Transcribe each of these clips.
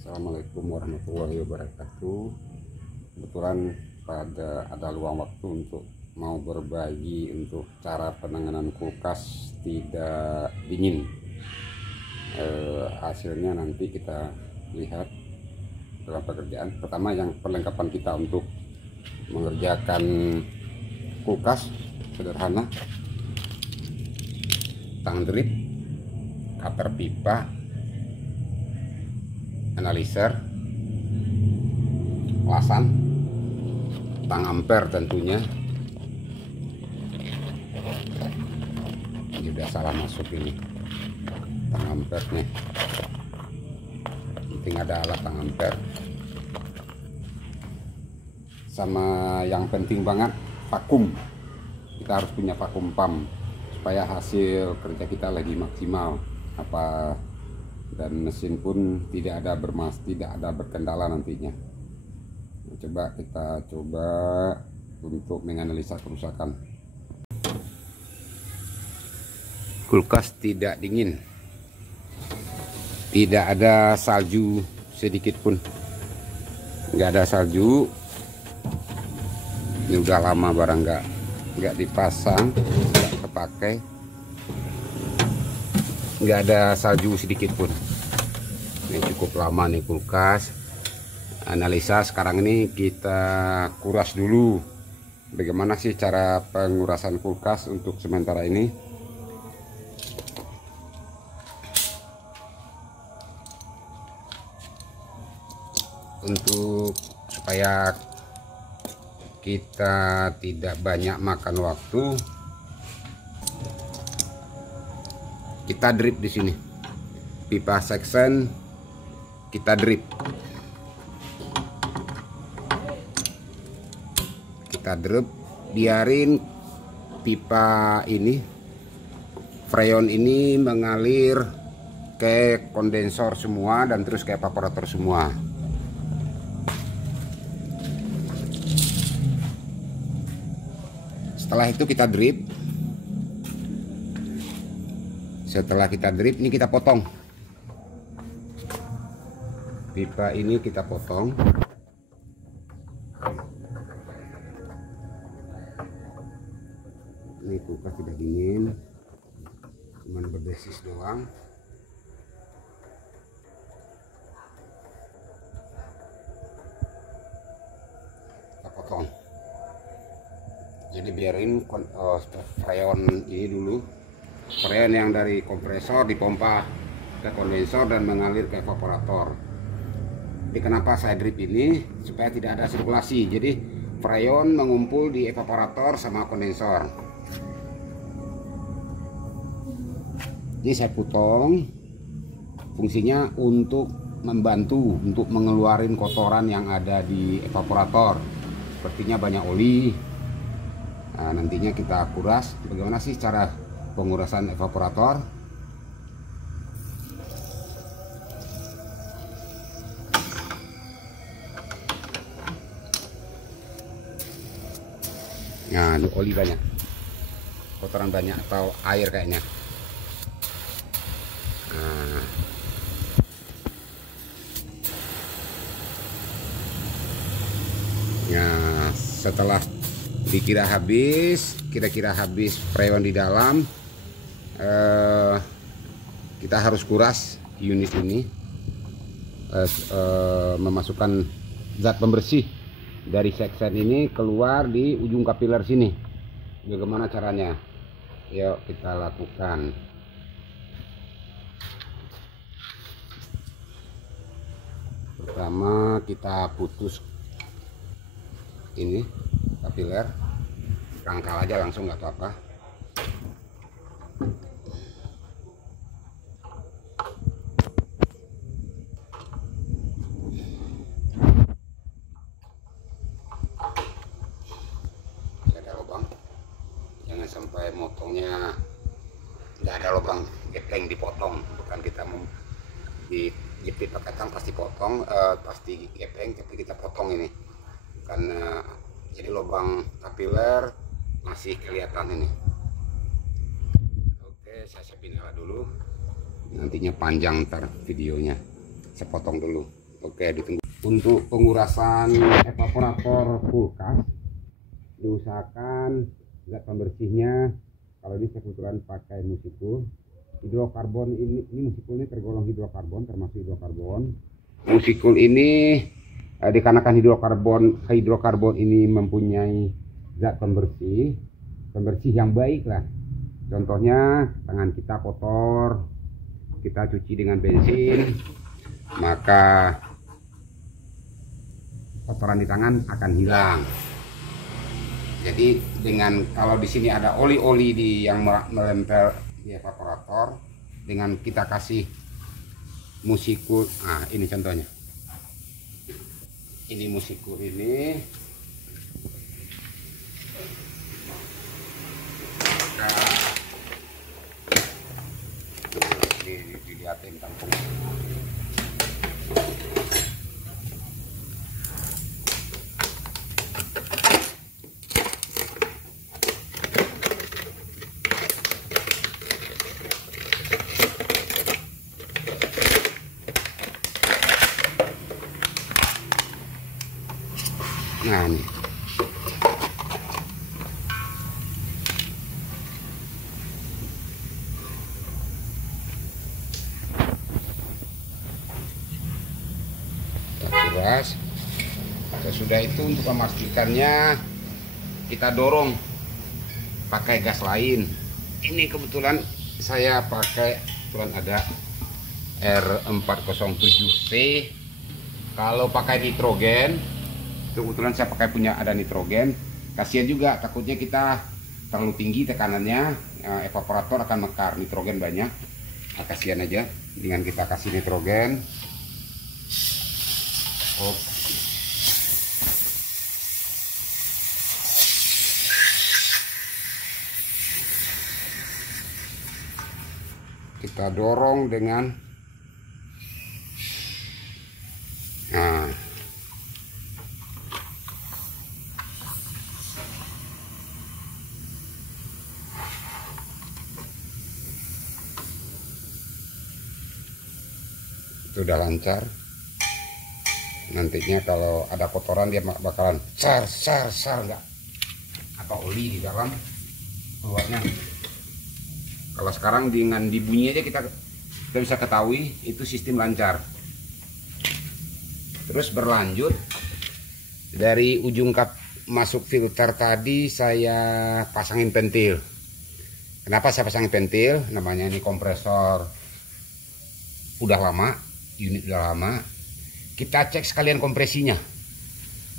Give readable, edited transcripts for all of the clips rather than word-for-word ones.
Assalamualaikum warahmatullahi wabarakatuh. Kebetulan ada luang waktu untuk mau berbagi untuk cara penanganan kulkas tidak dingin. Hasilnya nanti kita lihat dalam pekerjaan. Pertama, yang perlengkapan kita untuk mengerjakan kulkas sederhana: tang drip, cutter pipa, analiser, lasan, tang ampere tentunya. Ini udah salah masuk ini tang ampere nih. Penting ada alat tang ampere. Sama yang penting banget, vakum. Kita harus punya vakum pump supaya hasil kerja kita lagi maksimal. Dan mesin pun tidak ada berkendala nantinya. Kita coba untuk menganalisa kerusakan. Kulkas tidak dingin, tidak ada salju sedikit pun, nggak ada salju. Ini udah lama barang nggak dipasang, nggak kepakai, nggak ada salju sedikit pun. Ini cukup lama nih kulkas. Analisa sekarang ini kita kuras dulu. Bagaimana sih cara pengurasan kulkas untuk sementara ini? Untuk supaya kita tidak banyak makan waktu, kita drip di sini. Pipa section kita drip. Biarin pipa ini, freon ini mengalir ke kondensor semua dan terus ke evaporator semua. Setelah itu kita drip. Setelah kita drip, ini kita potong. Pipa ini kita potong. Ini kulkas tidak dingin, cuman berdesis doang. Kita potong. Jadi biarin freon ini dulu. Freon yang dari kompresor dipompa ke kondensor dan mengalir ke evaporator. Jadi kenapa saya drip ini? Supaya tidak ada sirkulasi. Jadi freon mengumpul di evaporator sama kondensor. Ini saya potong, fungsinya untuk membantu untuk mengeluarkan kotoran yang ada di evaporator. Sepertinya banyak oli. Nah, nantinya kita kuras. Bagaimana sih cara pengurasan evaporator? Nah, ini oli banyak, kotoran banyak atau air kayaknya. Nah, setelah kira-kira habis freon di dalam, kita harus kuras unit ini, memasukkan zat pembersih dari section ini keluar di ujung kapiler sini. Bagaimana caranya? Yuk kita lakukan. Pertama kita putus ini kapiler, rangkal aja langsung, nggak apa-apa. Ada lubang, jangan sampai motongnya nggak ada lubang, gepeng dipotong. Bukan kita dijepit pakai tang pasti potong, pasti gepeng, tapi kita potong ini karena jadi lubang kapiler masih kelihatan ini. Oke, saya siapin alat dulu, nantinya panjang ntar videonya. Saya potong dulu. Oke, ditunggu. Untuk pengurasan evaporator kulkas diusahakan zat pembersihnya, kalau ini saya kebetulan pakai musikul hidrokarbon. Ini musikul ini tergolong hidrokarbon, termasuk hidrokarbon. Musikul ini dikarenakan hidrokarbon ini mempunyai zat pembersih yang baik lah. Contohnya tangan kita kotor, kita cuci dengan bensin, maka kotoran di tangan akan hilang. Jadi kalau di sini ada oli-oli yang menempel di evaporator, dengan kita kasih musikul, nah ini contohnya, ini musikul ini, dilihatin tampung. Nah nih, kita kuras. Sesudah itu untuk memastikannya kita dorong pakai gas lain. Ini kebetulan saya pakai, kebetulan ada R407C. Kalau pakai nitrogen, kebetulan saya pakai punya ada nitrogen, kasihan juga, takutnya kita terlalu tinggi tekanannya, evaporator akan mekar, nitrogen banyak. Nah, kasihan aja dengan kita kasih nitrogen. Kita dorong dengan itu udah lancar. Nantinya kalau ada kotoran dia bakalan sar enggak, atau oli di dalam keluarnya. Kalau sekarang dengan dibunyi aja kita bisa ketahui itu sistem lancar. Terus berlanjut dari ujung kap masuk filter tadi saya pasangin pentil. Kenapa saya pasangin pentil? Namanya ini kompresor udah lama, unit udah lama. Kita cek sekalian kompresinya.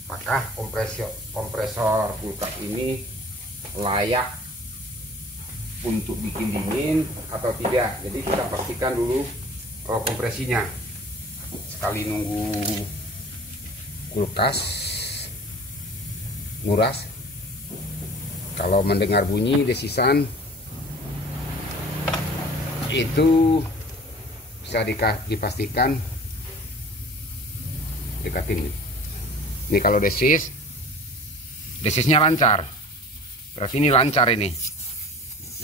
Apakah kompresor kulkas ini layak untuk bikin dingin atau tidak. Jadi kita pastikan dulu kompresinya. Sekali nunggu kulkas nguras, kalau mendengar bunyi desisan itu bisa dipastikan dekatin nih. Ini kalau desisnya lancar, berarti ini lancar ini.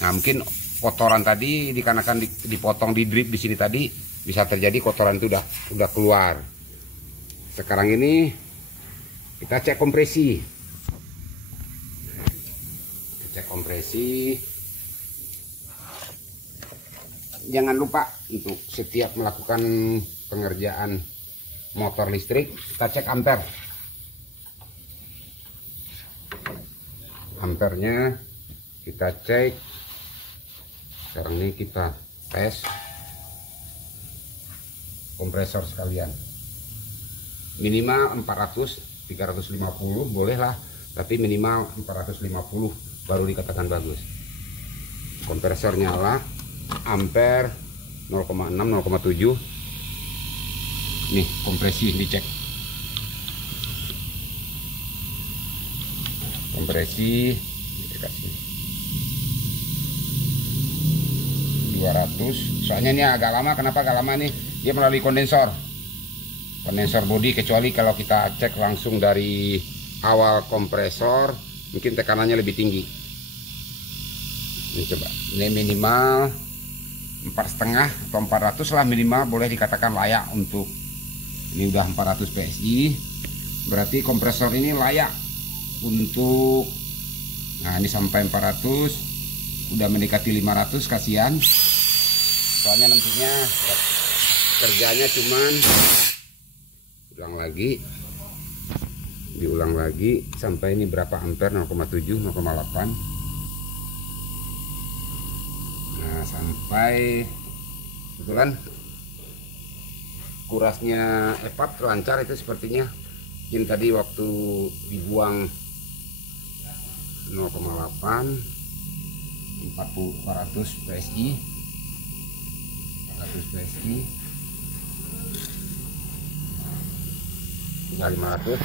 Nah mungkin kotoran tadi dikarenakan dipotong di drip di sini tadi, bisa terjadi kotoran itu udah keluar. Sekarang ini kita cek kompresi. Cek kompresi. Jangan lupa untuk setiap melakukan pengerjaan motor listrik kita cek ampere. Ampernya kita cek. Sekarang ini kita tes kompresor sekalian. Minimal 400, 350 bolehlah, tapi minimal 450 baru dikatakan bagus. Kompresor nyala, ampere 0,6, 0,7. Nih kompresi dicek. Kompresi kita kasih 200. Soalnya ini agak lama. Kenapa agak lama nih? Dia melalui kondensor body, kecuali kalau kita cek langsung dari awal kompresor mungkin tekanannya lebih tinggi. Ini coba, ini minimal 4,5 atau 400 lah minimal, boleh dikatakan layak untuk Ini udah 400 PSI, berarti kompresor ini layak untuk, nah ini sampai 400, udah mendekati 500, kasihan. Soalnya nantinya kerjanya cuman diulang lagi sampai ini berapa ampere, 0,7, 0,8. Nah sampai kebetulan kurasnya EVAP terlancar itu sepertinya. Mungkin tadi waktu dibuang 0,8, 400 PSI, 400 PSI, nah 500,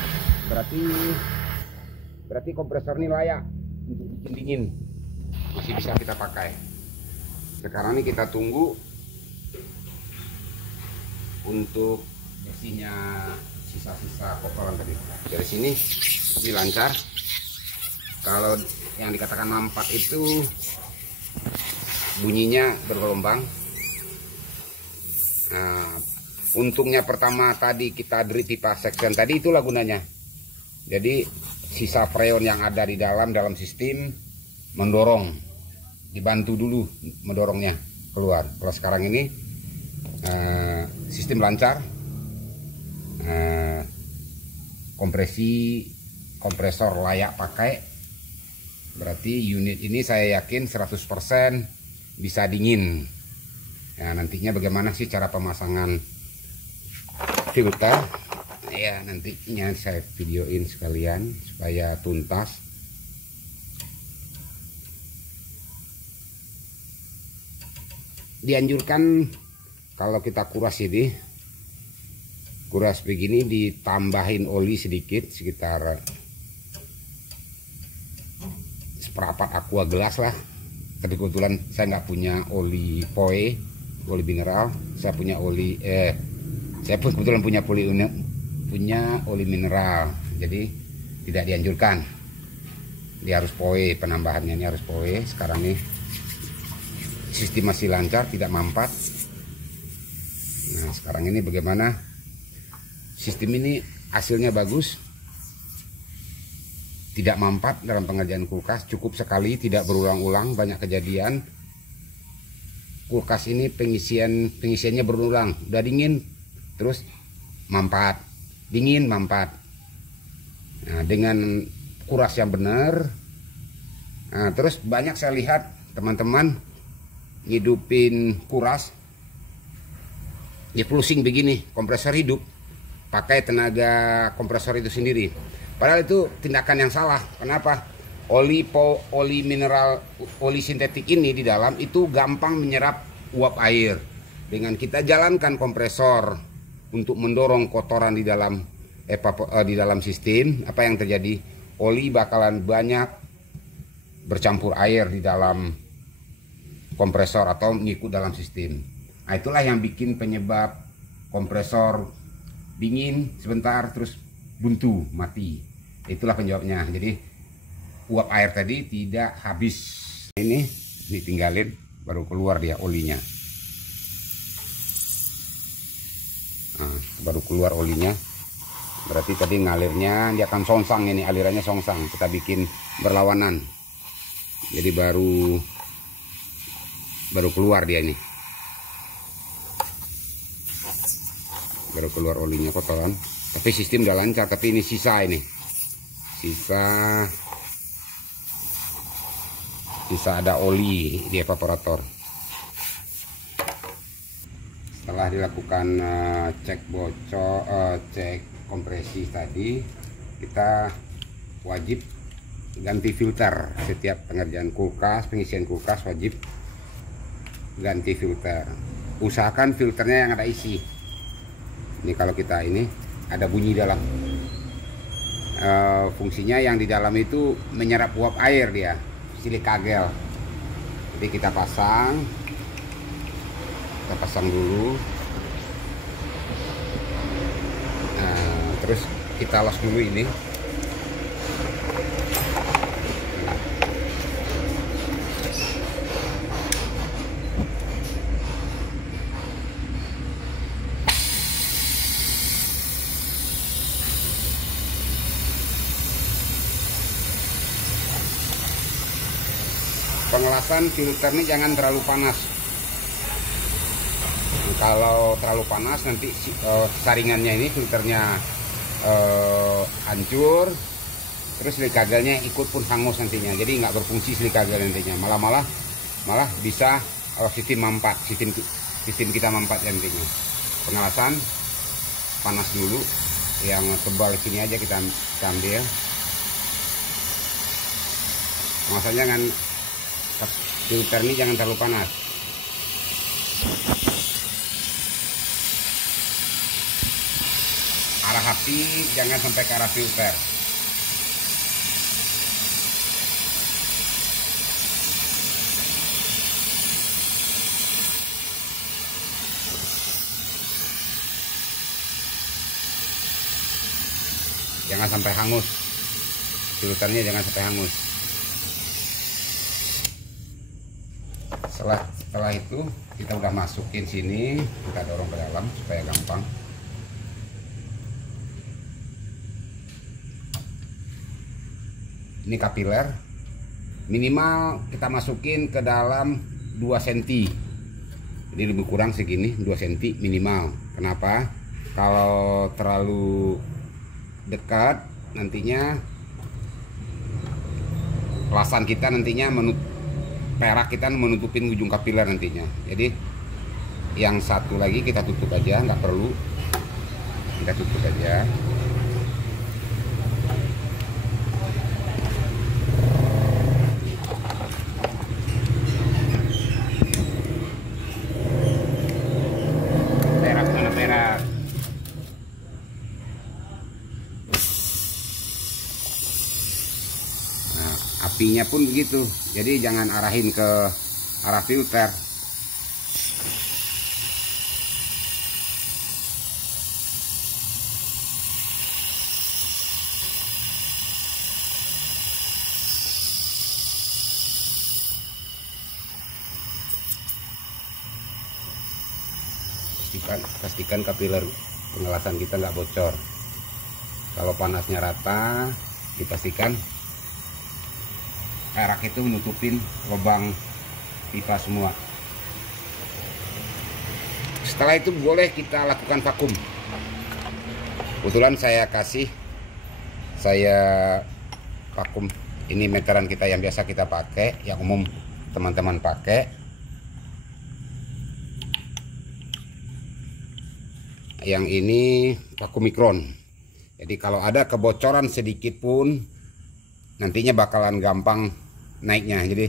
berarti kompresor ini layak untuk bikin dingin, masih bisa kita pakai. Sekarang ini kita tunggu untuk bersihnya sisa-sisa kotoran tadi. Dari sini ini lancar. Kalau yang dikatakan mampat itu bunyinya bergelombang. Nah, untungnya pertama tadi kita dari pipa section tadi itulah gunanya. Jadi sisa freon yang ada di dalam sistem mendorong, dibantu dulu mendorongnya keluar. Kalau sekarang ini sistem lancar, kompresor layak pakai, berarti unit ini saya yakin 100% bisa dingin. Nah, nantinya bagaimana sih cara pemasangan filter? Ya nantinya saya videoin sekalian supaya tuntas. Dianjurkan kalau kita kuras begini ditambahin oli sedikit, sekitar seperempat aqua gelas lah. Tapi kebetulan saya nggak punya oli POE, oli mineral. Saya punya saya pun kebetulan punya oli mineral, jadi tidak dianjurkan. Dia harus POE, penambahannya ini harus POE. Sekarang nih sistem masih lancar, tidak mampat. Nah sekarang ini bagaimana? Sistem ini hasilnya bagus, tidak mampat dalam pengerjaan kulkas, cukup sekali, tidak berulang-ulang. Banyak kejadian kulkas ini pengisiannya berulang, udah dingin terus mampat, dingin mampat. Nah, dengan kuras yang benar, nah, terus banyak saya lihat teman-teman ngidupin kuras dia plusing begini, kompresor hidup pakai tenaga kompresor itu sendiri. Padahal itu tindakan yang salah. Kenapa? Oli mineral, oli sintetik ini di dalam itu gampang menyerap uap air. Dengan kita jalankan kompresor untuk mendorong kotoran di dalam sistem, apa yang terjadi? Oli bakalan banyak bercampur air di dalam kompresor atau ngikut dalam sistem. Nah, itulah yang bikin penyebab kompresor dingin sebentar terus buntu mati. Itulah penyebabnya. Jadi uap air tadi tidak habis. Ini ditinggalin baru keluar dia olinya. Nah, baru keluar olinya. Berarti tadi ngalirnya dia akan songsang, ini alirannya songsang. Kita bikin berlawanan. Jadi baru keluar dia ini. Baru keluar olinya kotoran. Tapi sistem udah lancar, tapi ini sisa ada oli di evaporator. Setelah dilakukan cek cek kompresi tadi, kita wajib ganti filter. Setiap pengerjaan kulkas, pengisian kulkas wajib ganti filter. Usahakan filternya yang ada isi. Ini kalau kita ini ada bunyi dalam, fungsinya yang di dalam itu menyerap uap air, dia silikagel. Jadi kita pasang dulu. Nah, terus kita los dulu ini. Pengelasan filter ini jangan terlalu panas. Kalau terlalu panas nanti saringannya ini filternya hancur, terus silikagelnya ikut pun hangus nantinya, jadi nggak berfungsi silikagel nantinya, malah bisa sistem mampat, sistem kita mampat nantinya. Pengelasan panas dulu, yang tebal sini aja kita ambil. Maksudnya jangan, filter ini jangan terlalu panas. Arah api jangan sampai ke arah filter. Jangan sampai hangus, filternya jangan sampai hangus. Setelah itu kita udah masukin sini, kita dorong ke dalam supaya gampang. Ini kapiler, minimal kita masukin ke dalam 2 cm, jadi lebih kurang segini, 2 cm minimal. Kenapa? Kalau terlalu dekat nantinya pelasan kita nantinya perak kita menutupin ujung kapiler nantinya. Jadi yang satu lagi kita tutup aja, nggak perlu, kita tutup aja. Perak mana perak? Nah, apinya pun begitu, jadi jangan arahin ke arah filter. Pastikan kapiler pengelasan kita nggak bocor. Kalau panasnya rata, dipastikan perak itu menutupin lubang pipa semua. Setelah itu boleh kita lakukan vakum. Kebetulan saya vakum ini meteran kita yang biasa kita pakai, yang umum teman-teman pakai. Yang ini vakum mikron. Jadi kalau ada kebocoran sedikit pun nantinya bakalan gampang naiknya. Jadi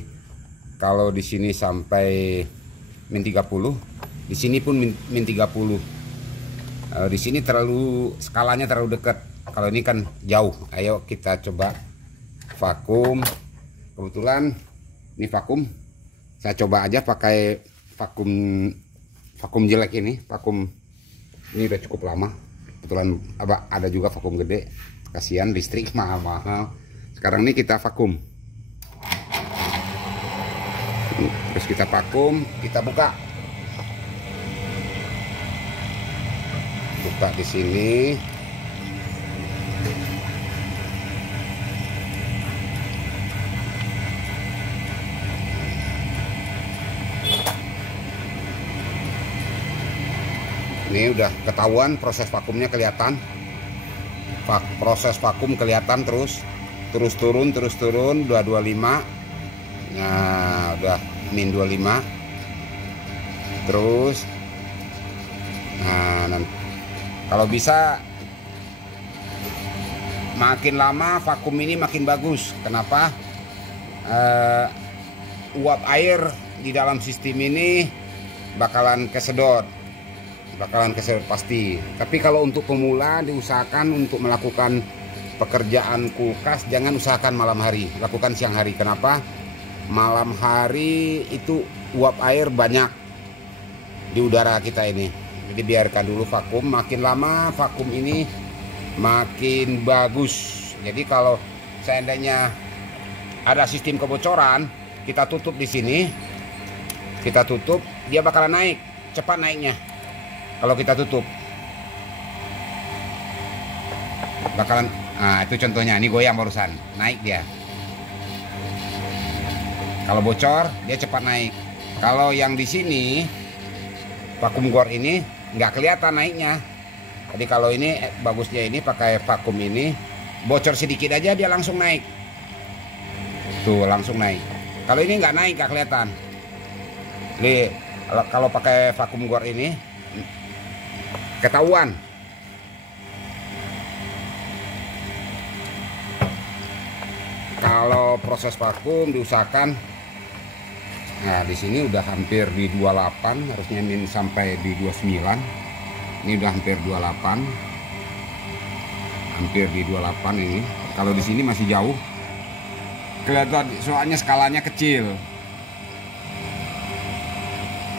kalau di sini sampai min 30, di sini pun min 30. Di sini skalanya terlalu dekat. Kalau ini kan jauh. Ayo kita coba vakum. Kebetulan ini vakum. Saya coba aja pakai vakum jelek ini, ini udah cukup lama. Kebetulan ada juga vakum gede. Kasihan listrik mahal-mahal. Sekarang ini kita vakum. Terus kita vakum, kita buka. Buka di sini. Ini udah ketahuan proses vakumnya, kelihatan. Proses vakum kelihatan terus turun 225. Nah, udah min 25. Terus nah, kalau bisa makin lama vakum ini makin bagus. Kenapa? Uap air di dalam sistem ini bakalan kesedot pasti. Tapi kalau untuk pemula diusahakan untuk melakukan pekerjaan kulkas jangan usahakan malam hari, lakukan siang hari. Kenapa? Malam hari itu uap air banyak di udara kita ini. Jadi biarkan dulu vakum, makin lama vakum ini makin bagus. Jadi kalau seandainya ada sistem kebocoran, kita tutup di sini, kita tutup, dia bakalan naik, cepat naiknya. Kalau kita tutup bakalan, nah itu contohnya, ini goyang barusan, naik dia. Kalau bocor dia cepat naik. Kalau yang di sini vakum gor ini nggak kelihatan naiknya. Jadi kalau ini bagusnya ini pakai vakum ini, bocor sedikit aja dia langsung naik. Tuh langsung naik. Kalau ini nggak naik, nggak kelihatan. Jadi kalau pakai vakum gor ini ketahuan. Kalau proses vakum diusahakan, nah di sini udah hampir di 28, harusnya min sampai di 29. Ini udah hampir 28, hampir di 28 ini. Kalau di sini masih jauh, kelihatan soalnya skalanya kecil.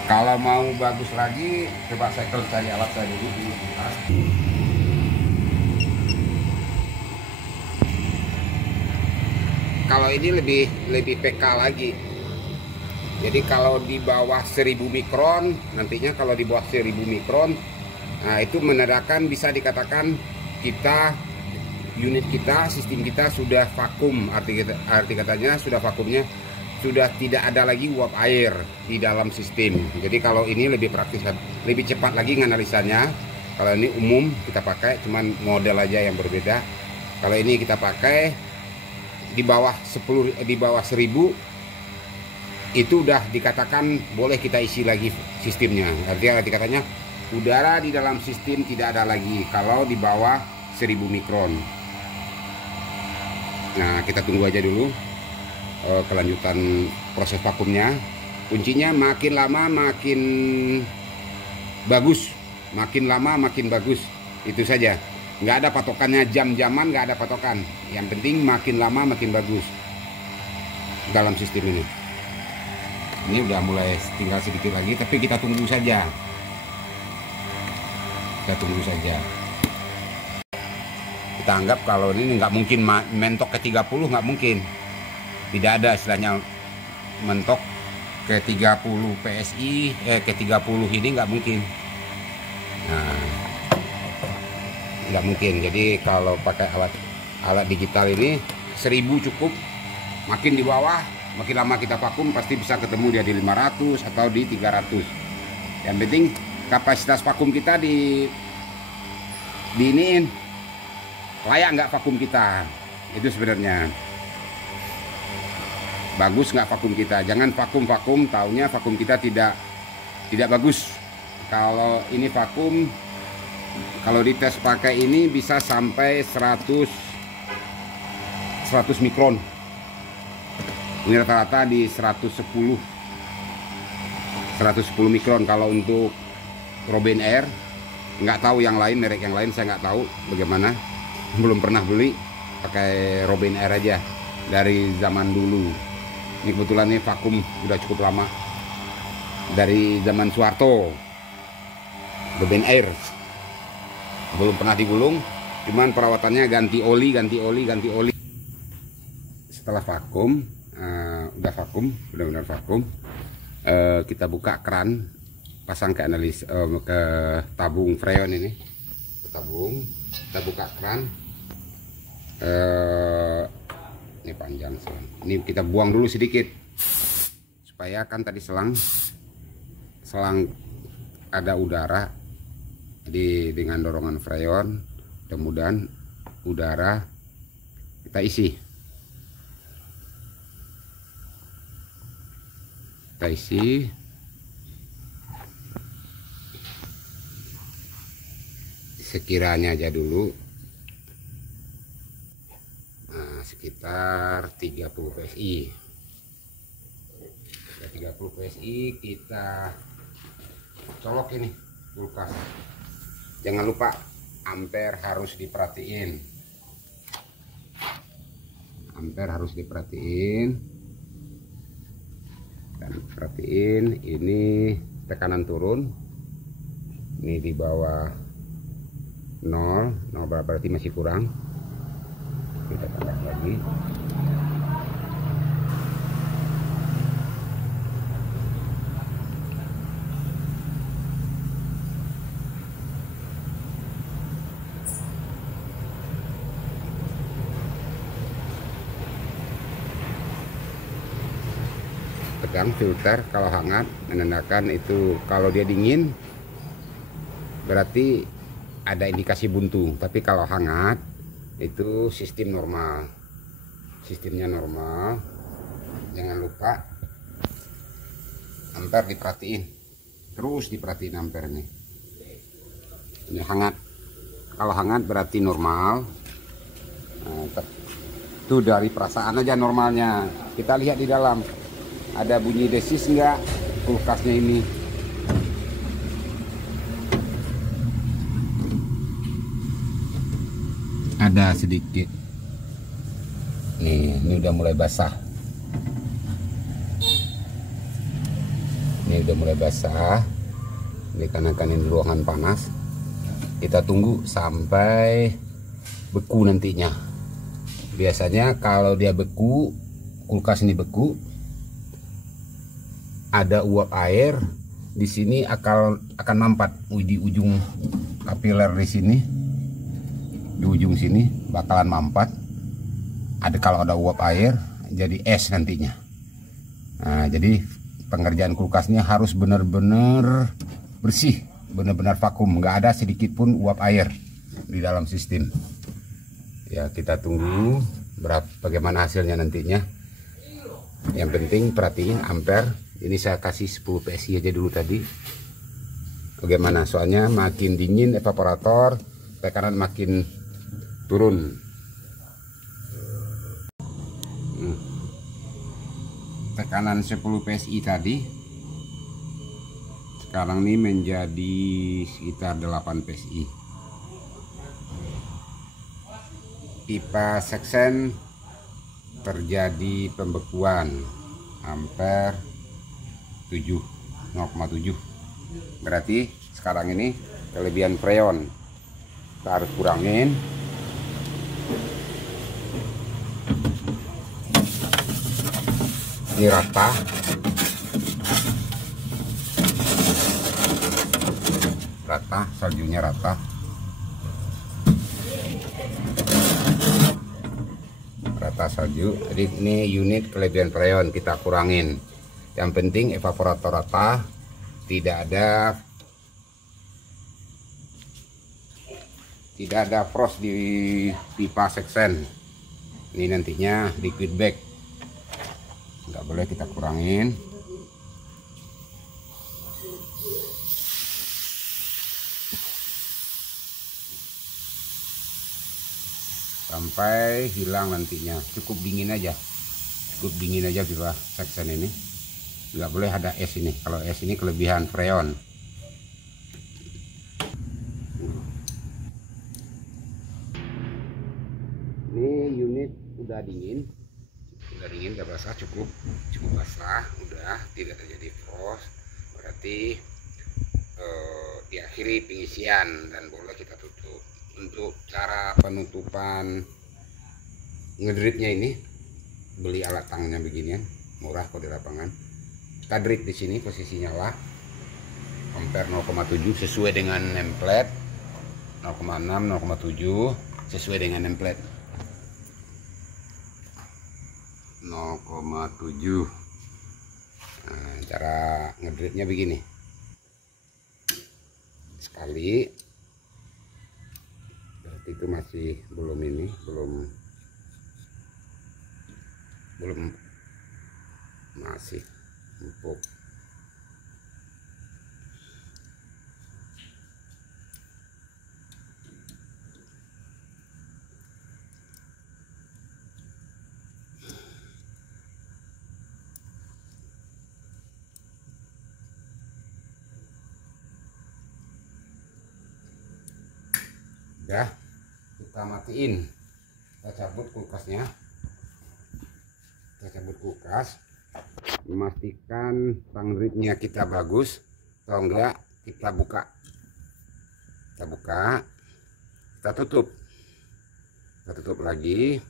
Kalau mau bagus lagi, coba saya cari alat saya dulu di atas. Kalau ini lebih PK lagi. Jadi kalau di bawah 1000 mikron, nantinya kalau di bawah 1000 mikron, nah itu menandakan bisa dikatakan unit kita, sistem kita sudah vakum. Arti katanya sudah vakumnya, sudah tidak ada lagi uap air di dalam sistem. Jadi kalau ini lebih praktis, lebih cepat lagi analisanya. Kalau ini umum kita pakai, cuman model aja yang berbeda. Kalau ini kita pakai di bawah 10, di bawah 1000 itu udah dikatakan boleh kita isi lagi sistemnya. Artinya katanya udara di dalam sistem tidak ada lagi kalau di bawah 1000 mikron. Nah, kita tunggu aja dulu kelanjutan proses vakumnya. Kuncinya makin lama makin bagus, makin lama makin bagus. Itu saja. Nggak ada patokannya, jam-jaman nggak ada patokan. Yang penting makin lama makin bagus dalam sistem ini. Ini udah mulai tinggal sedikit lagi, tapi kita tunggu saja. Kita tunggu saja. Kita anggap kalau ini nggak mungkin mentok ke 30, nggak mungkin. Tidak ada istilahnya mentok ke 30 PSI, ke 30 ini nggak mungkin. Nah, nggak mungkin. Jadi kalau pakai alat digital ini 1000 cukup. Makin di bawah, makin lama kita vakum pasti bisa ketemu dia di 500 atau di 300. Yang penting kapasitas vakum kita diiniin, layak nggak vakum kita. Itu sebenarnya bagus nggak vakum kita. Jangan vakum taunya vakum kita tidak bagus. Kalau ini vakum, kalau dites pakai ini bisa sampai 100 mikron. Ini rata-rata di 110 mikron. Kalau untuk Robin Air, nggak tahu yang lain, merek yang lain saya nggak tahu bagaimana. Belum pernah beli, pakai Robin Air aja dari zaman dulu. Ini kebetulan ini vakum udah cukup lama, dari zaman Soeharto. Robin Air belum pernah digulung, cuman perawatannya ganti oli. Setelah vakum, udah vakum, benar-benar vakum, kita buka keran, pasang ke ke tabung freon ini, ke tabung, kita buka keran. Ini panjang, ini kita buang dulu sedikit supaya kan tadi selang ada udara. Jadi dengan dorongan freon, mudah-mudahan udara kita isi. Kita isi. Sekiranya aja dulu. Nah, sekitar 30 PSI. 30 PSI kita colok ini kulkas. Jangan lupa ampere harus diperhatiin. Ampere harus diperhatiin. Dan perhatiin ini tekanan turun. Ini di bawah 0 berarti masih kurang. Kita tambah lagi. tegang filter. Kalau hangat menandakan itu, kalau dia dingin berarti ada indikasi buntu. Tapi kalau hangat itu sistem normal, sistemnya normal. Jangan lupa ampere diperhatiin, terus diperhatiin ampernya. Ini hangat, kalau hangat berarti normal. Nah, itu dari perasaan aja normalnya. Kita lihat di dalam ada bunyi desis enggak kulkasnya ini. Ada sedikit. Nih, ini udah mulai basah. Ini udah mulai basah. Dikarenakan ini ruangan panas. Kita tunggu sampai beku nantinya. Biasanya kalau dia beku, kulkas ini beku, ada uap air di sini akan mampat di ujung kapiler di sini. Di ujung sini bakalan mampat. Kalau ada uap air jadi es nantinya. Nah, jadi pengerjaan kulkasnya harus benar-benar bersih, benar-benar vakum, nggak ada sedikit pun uap air di dalam sistem. Ya, kita tunggu bagaimana hasilnya nantinya. Yang penting perhatiin ampere. Ini saya kasih 10 PSI aja dulu tadi. Bagaimana? Soalnya makin dingin evaporator, tekanan makin turun. Tekanan 10 PSI tadi sekarang ini menjadi sekitar 8 PSI. Pipa seksen terjadi pembekuan ampere 0,7. Berarti sekarang ini kelebihan freon kita harus kurangin. Ini rata, saljunya rata. Salju. Jadi ini unit kelebihan freon kita kurangin. Yang penting evaporator rata, tidak ada frost di pipa seksen. Ini nantinya liquid bag, nggak boleh kita kurangin. Sampai hilang nantinya. Cukup dingin aja pipa seksen ini. Nggak boleh ada es ini. Kalau es ini kelebihan freon. Ini unit udah dingin, udah basah, cukup basah, udah tidak terjadi frost. Berarti diakhiri pengisian dan boleh kita tutup. Untuk cara penutupan ngedritnya ini, beli alat tangnya beginian, murah kok di lapangan. Kita drit di sini, posisinya lah ampere 0,7 sesuai dengan template, 0,6 0,7 sesuai dengan template 0,7. Nah, cara ngedritnya begini, sekali itu masih belum masih empuk. Udah, kita matiin, kita cabut kulkasnya, memastikan pangritnya kita bagus atau enggak. Kita buka, kita tutup lagi,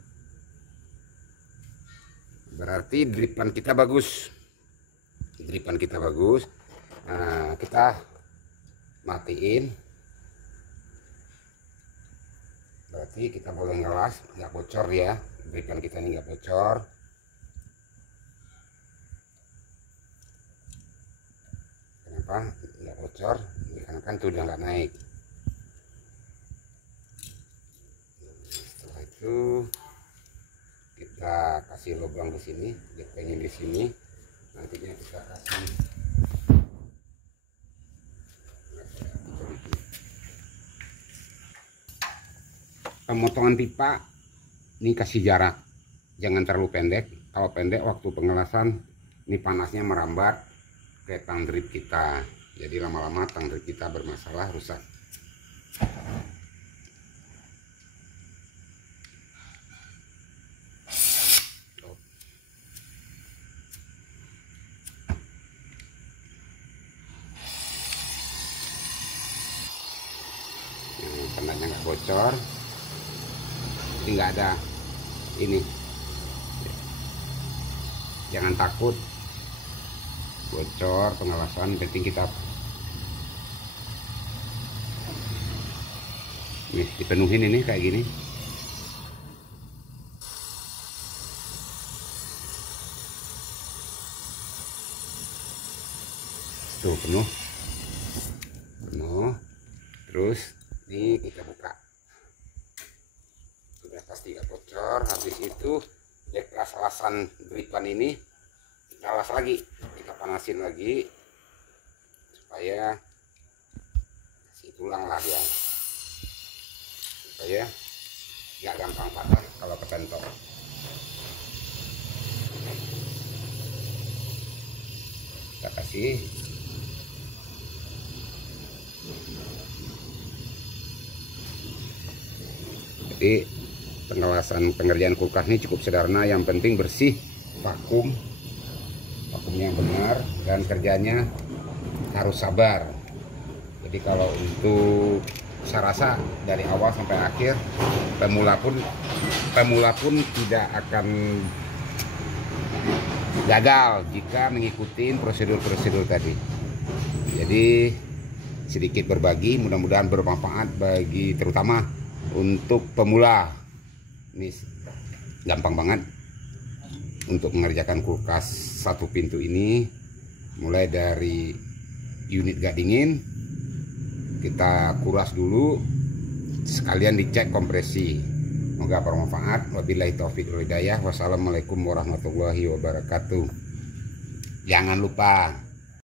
berarti dripan kita bagus. Nah, kita matiin, berarti kita boleh ngelas, nggak bocor ya, dripan kita ini nggak bocor. nggak bocor karena kan tuh udah nggak naik. Setelah itu kita kasih lubang di sini, gepengin di sini, nantinya kita kasih pemotongan pipa. Ini kasih jarak, jangan terlalu pendek. Kalau pendek waktu pengelasan ini panasnya merambat ke tang drip kita, jadi lama-lama tang drip kita bermasalah, rusak. Tandanya nggak bocor, jadi nggak ada ini. Jangan takut bocor pengelasan, penting kita nih dipenuhin ini kayak gini. Tuh penuh, terus ini kita buka, sudah pasti nggak bocor. Habis itu las-lasan dripan ini kita las lagi, kita panasin lagi supaya kasih tulang lah dia, supaya nggak gampang patah kalau kepentok. Kita kasih jadi pengelasan pengerjaan kulkas ini cukup sederhana, yang penting bersih, vakumnya benar, dan kerjanya harus sabar. Jadi kalau untuk saya rasa dari awal sampai akhir pemula pun tidak akan gagal jika mengikuti prosedur-prosedur tadi. Jadi sedikit berbagi, mudah-mudahan bermanfaat bagi terutama untuk pemula. Ini gampang banget untuk mengerjakan kulkas satu pintu ini, mulai dari unit gas dingin kita kuras dulu, sekalian dicek kompresi. Semoga bermanfaat. Wabillahi taufiq wal hidayah. Wassalamualaikum warahmatullahi wabarakatuh. Jangan lupa